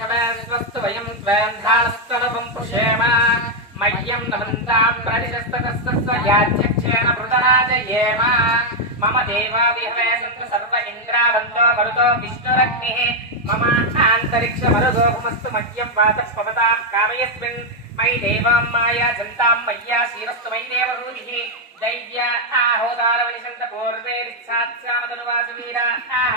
విహవే వయం స్వేంధానస్తనవం పుషేమ మయ్యం నమంతాం ప్రతిశస్తతస్తస్వ యాధ్యక్షేణ మృతరాజయేమ మమ దేవా విహవే సంతు సర్వ ఇంద్రావంతో మరుతో విష్ణురగ్నిః మమ ఆంతరిక్ష మరుదోహమస్తు మహ్యం వాతః పవతాం కామయస్మిన్ మయి దేవాం మాయా జంతాం మయ్యా శీరస్తు మయి దేవహూతిః దైవ్య ఆహోదారవనిషంత పూర్వేరిచ్ఛాత్స్యామతనువాసు వీరా ఆహ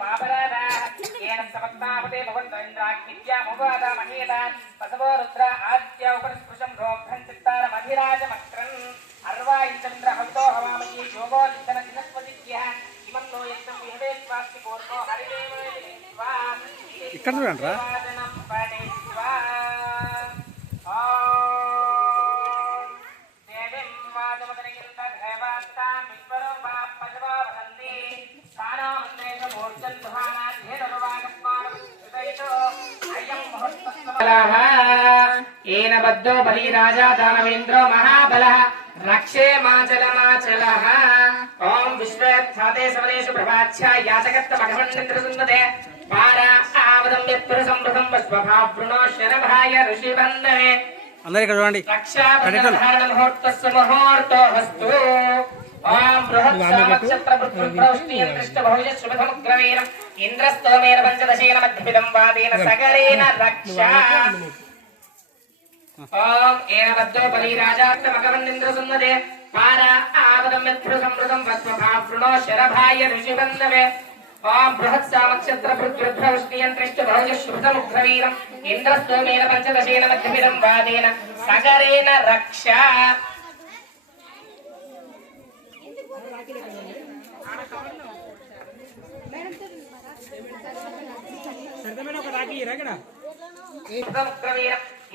నిర్ధాత్ పురవ్యజానో మైష్య శర్మయ్యం సతస్మిన్ హమే పురుహూత పురస్యో ఇంద్రమానోదీ రీశో మాపరాదా ఏన సమక్తాపతే భవంతో ఇంద్రాగ్నిత్యా మువాద మహేదాన్ బసవో రుద్ర ఆద్య ఉపరిస్పృశం రోగ్ధం చిత్తారమధిరాజమక్రన్ అర్వా ఇంద్ర హంతో హవామయీ యోగో నిధన దినస్పతిజ్ఞ ఇమం నో యజ్ఞం విహవే స్వాస్తి పూర్ణో హరిదేవా ఇక్కడ చూడండి రా. ఏన బద్ధో బలి రాజా దానవేంద్రో మహాబలః రక్షే మాచలమాచలః ఓం విశ్వేత్థాతే సమనేషు ప్రభాచ్ఛా యాచకత్త భగవన్నింద్రసుందతే పారా ఆవదం యత్పుర సంవృతం స్వభావృణో శరభాయ ఋషిబంధనే అందరు ఇక్కడ చూడండి. రక్షాబంధనముహూర్తస్సు ముహూర్తో హస్తు ఇంద్రస్తోమేన పంచదశేన మధ్యమిదం వాదేన సగరేణ రక్ష. ఓం ఏన బద్ధో బలిరాజాత్మకవన్నింద్రసున్నదే పారా ఆవదం యత్రు సంవృతం వస్వభావృణో శరభాయ ఋషిబంధవే. ఓం బృహత్సామక్షత్ర పృథ్వృద్భవిష్టియంత్రిష్టభవిష్యశుభముగ్రవీరం ఇంద్రస్తోమేన పంచదశేన మధ్యమిదం వాదేన సగరేణ రక్ష.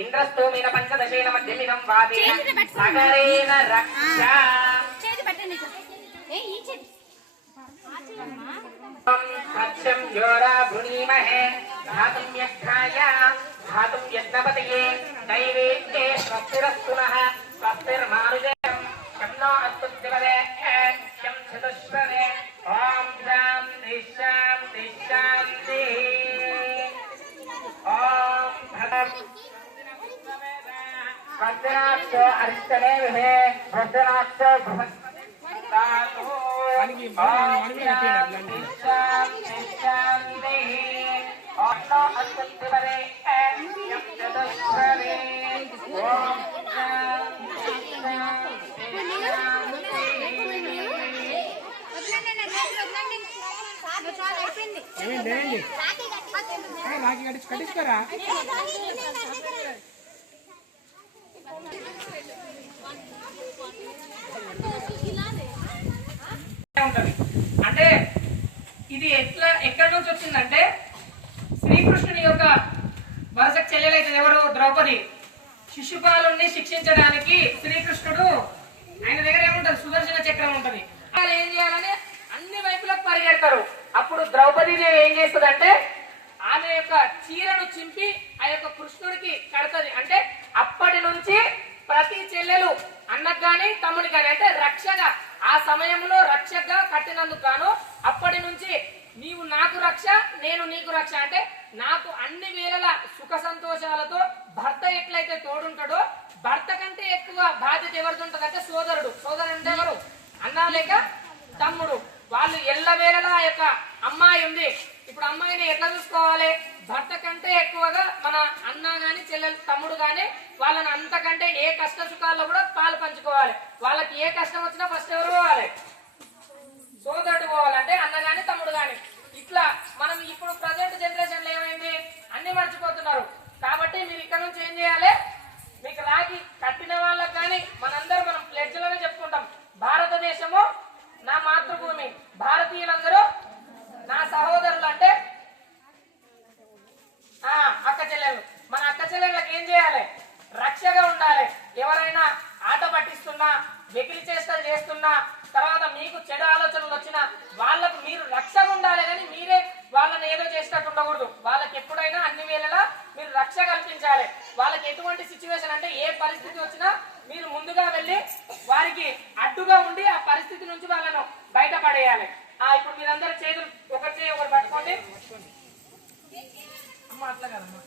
ఇంద్రస్తోమేన పంచదశేన మధ్యమిదం వాదేన సగరేణ రక్ష చేతి పెట్టండి ఏ ఈ చేతి సత్యం యోరా భృణీమహే ధాతుం యజ్ఞాయ ధాతుం యజ్ఞపతయే దైవే తే స్వస్తిరస్తునః స్వస్తిర్మానుజయం శంనో అస్తుద్దివదే వదలండి ఇంకా చాలా అయిపోయింది రాఖీ కట్టి- రాఖీ కట్టించు కట్టించుకోరా ఉంటది అంటే ఇది ఎట్లా ఎక్కడి నుంచి వచ్చిందంటే శ్రీకృష్ణుని యొక్క వరసకు చెల్లెలైతే ఎవరు? ద్రౌపది. శిశుపాలుని శిక్షించడానికి శ్రీకృష్ణుడు ఆయన దగ్గర ఏముంటది? సుదర్శన చక్రం ఉంటది. వాళ్ళు ఏం చేయాలని అన్ని వైపులకు పరిగెడతారు. అప్పుడు ద్రౌపది ఏం చేస్తుందంటే ఆమె యొక్క చీరను చింపి ఆ యొక్క కృష్ణుడికి కడతది. అంటే అప్పటి నుంచి ప్రతి చెల్లెలు అన్నకు గాని తమ్ముని గాని అంటే రక్షగా ఆ సమయంలో రక్షగా కట్టినందుకు గాను అప్పటి నుంచి నీవు నాకు రక్ష నేను నీకు రక్ష. అంటే నాకు అన్ని వేళల సుఖ సంతోషాలతో భర్త ఎట్లయితే తోడుంటాడో భర్త కంటే ఎక్కువ బాధ్యత ఎవరిది ఉంటుంది అంటే సోదరుడు. సోదరుడు అంటే ఎవరు? అన్నా లేక తమ్ముడు. వాళ్ళు ఎల్లవేళలా ఆ యొక్క అమ్మాయి ఉంది. ఇప్పుడు అమ్మాయిని ఎట్లా చూసుకోవాలి? భర్త కంటే ఎక్కువగా మన అన్న గాని చెల్లెలు తమ్ముడు గాని వాళ్ళని అంతకంటే ఏ కష్ట సుఖాల్లో కూడా పాలు పంచుకోవాలి. వాళ్ళకి ఏ కష్టం వచ్చినా ఫస్ట్ ఎవరు పోవాలి? సోదరుడు పోవాలంటే అన్న గాని ఇట్లా మనం ఇప్పుడు ప్రజెంట్ జనరేషన్లో ఏమైంది? అన్ని మర్చిపోతున్నారు. కాబట్టి మీరు ఇక్కడ నుంచి ఏం చేయాలి? మీకు రాగి కట్టిన వాళ్ళకి కానీ మనందరూ మనం ప్లెడ్జ్లోనే చెప్పుకుంటాం. భారతదేశము నా మాతృభూమి. భారతీయులందరూ నా సహోదరులు అంటే చెల్లెళ్ళకి ఏం చేయాలి? రక్షగా ఉండాలి. ఎవరైనా ఆట పట్టిస్తున్నా వెకిలి చేష్టలు చేస్తున్నా తర్వాత మీకు చెడు ఆలోచనలు వచ్చిన వాళ్ళకు మీరు రక్షగా ఉండాలి కానీ మీరే వాళ్ళని ఏదో చేసినట్టు ఉండకూడదు. వాళ్ళకి ఎప్పుడైనా అన్ని వేళలా మీరు రక్ష కల్పించాలి. వాళ్ళకి ఎటువంటి సిచ్యువేషన్ అంటే ఏ పరిస్థితి వచ్చినా మీరు ముందుగా వెళ్ళి వారికి అడ్డుగా ఉండి ఆ పరిస్థితి నుంచి వాళ్ళను బయటపడేయాలి. ఆ ఇప్పుడు మీరందరూ చేతులు ఒకటి చేయి ఒకటి పట్టుకోండి. అమ్మ అట్లా కదమ్మా.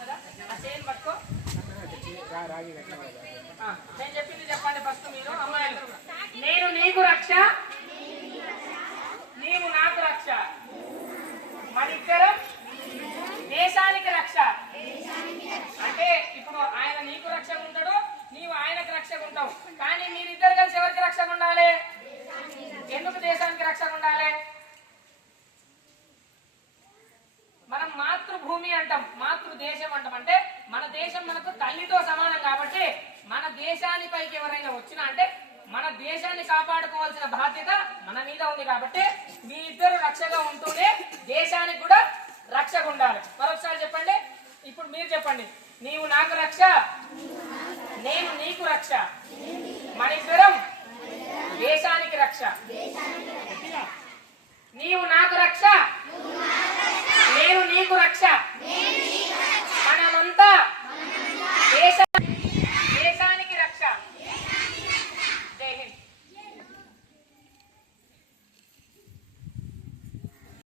కదా ఆ చేయని పట్టుకో. నేను చెప్పింది చెప్పండి ఫస్ట్ మీరు అమ్మాయిలు. నేను నీకు రక్ష నీవు నాకు రక్ష. మనిద్దరం దేశానికి రక్ష. అంటే ఇప్పుడు ఆయన నీకు రక్ష ఉంటాడు నీవు ఆయనకు రక్ష ఉంటావు. కానీ మీరిద్దరు కలిసి ఎవరికి రక్ష ఉండాలి? ఎందుకు దేశానికి రక్షగా ఉండాలి? మనం మాతృభూమి అంటాం మాతృదేశం అంటాం. అంటే మన దేశం మనకు తల్లితో సమానం కాబట్టి మన దేశానిపైకి ఎవరైనా వచ్చినా అంటే మన దేశాన్ని కాపాడుకోవాల్సిన బాధ్యత మన మీద ఉంది కాబట్టి మీ ఇద్దరు రక్షగా ఉంటూనే దేశానికి కూడా రక్షగా ఉండాలి. మరొకసారి చెప్పండి? ఇప్పుడు మీరు చెప్పండి. నీవు నాకు రక్ష నేను నీకు రక్ష. మన ఇద్దరం దేశానికి రక్ష. నీవు నాకు రక్ష నేను నీకు రక్ష.